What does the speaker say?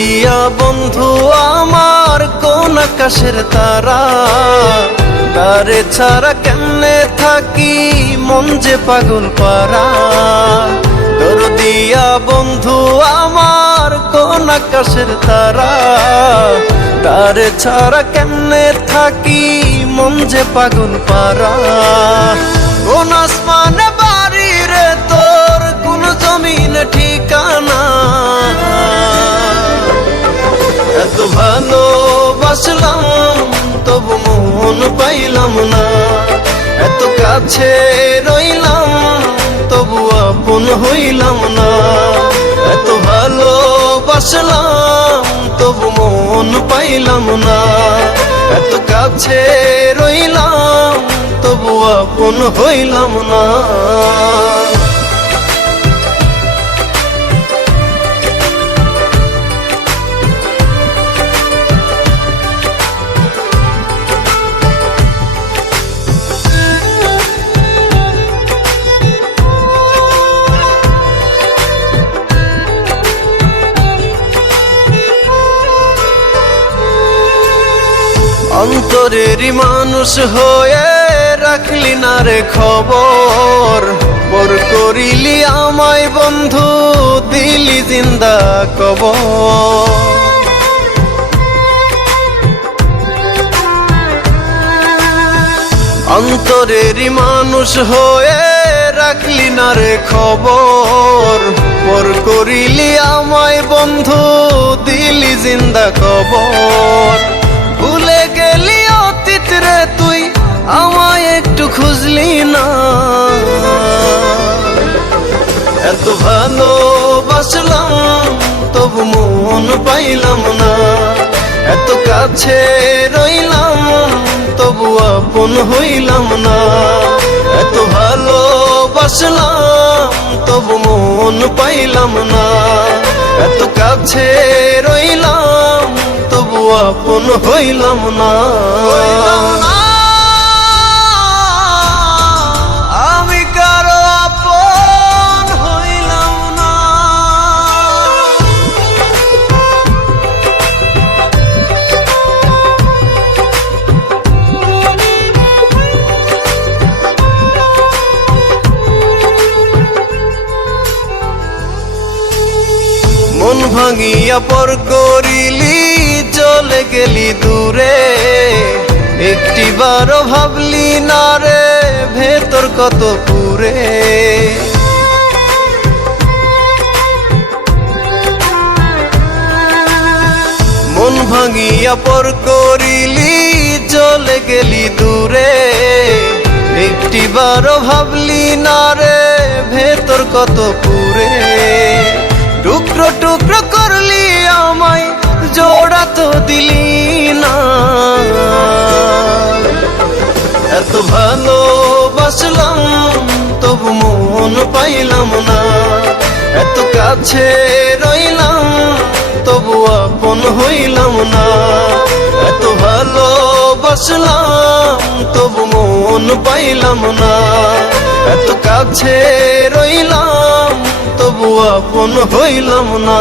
দরদিয়া বন্ধু আমার কোন আকাশের তারা, তারে ছাড়া কেমনে থাকি মন যে পাগল পারা। দরদিয়া বন্ধু আমার কোন আকাশের তারা, তারে ছাড়া কেমনে থাকি মন যে পাগল পারা। কোন আসমানে বাড়ি রে তোর, কোন জমিনে ঠিকানা, এত ভালোবাসলাম তবু মন পাইলাম না। এত কাছে রইলাম তবু আপন হইলাম না। এত ভালোবাসলাম তবু মন পাইলাম না। এত কাছে রইলাম তবু আপন হইলাম না। অন্তরেরই মানুষ হয়ে রাখলি না রে খবর, পর করিলি আমায় বন্ধু দিলি জিন্দা কবর। অন্তরেরই মানুষ হয়ে রাখলি না রে খবর, পর করিলি আমায় বন্ধু দিলি জিন্দা কবর। ভুলে গেলি অতীত রে তুই আমায় একটু খুঁজলি না। এত ভালোবাসলাম তবু মন পাইলাম না। এত কাছে রইলাম তবু আপন হইলাম না। এত ভালোবাসলাম তবু মন পাইলাম না। এত কাছে রইলাম তবু আপন হইলাম না। আমি কারো আপন হইলাম না। মন ভাঙিয়া পর করিলি চলে গেলি দূরে, একটিবারও ভাবলি না রে ভেতর কত পুরে। মন ভাঙিয়া পর করিলি চলে গেলি দূরে, একটিবারও ভাবলি না রে ভেতর কত পুরে। টুকরো টুকরো করলি আমায় জোড়া তো দিলি না। এত ভালোবাসলাম তবু মন পাইলাম না। এত কাছে রইলাম তবু আপন হইলাম না। এত ভালোবাসলাম তবু মন পাইলাম না। এত কাছে রইলাম তবু আপন হইলাম না।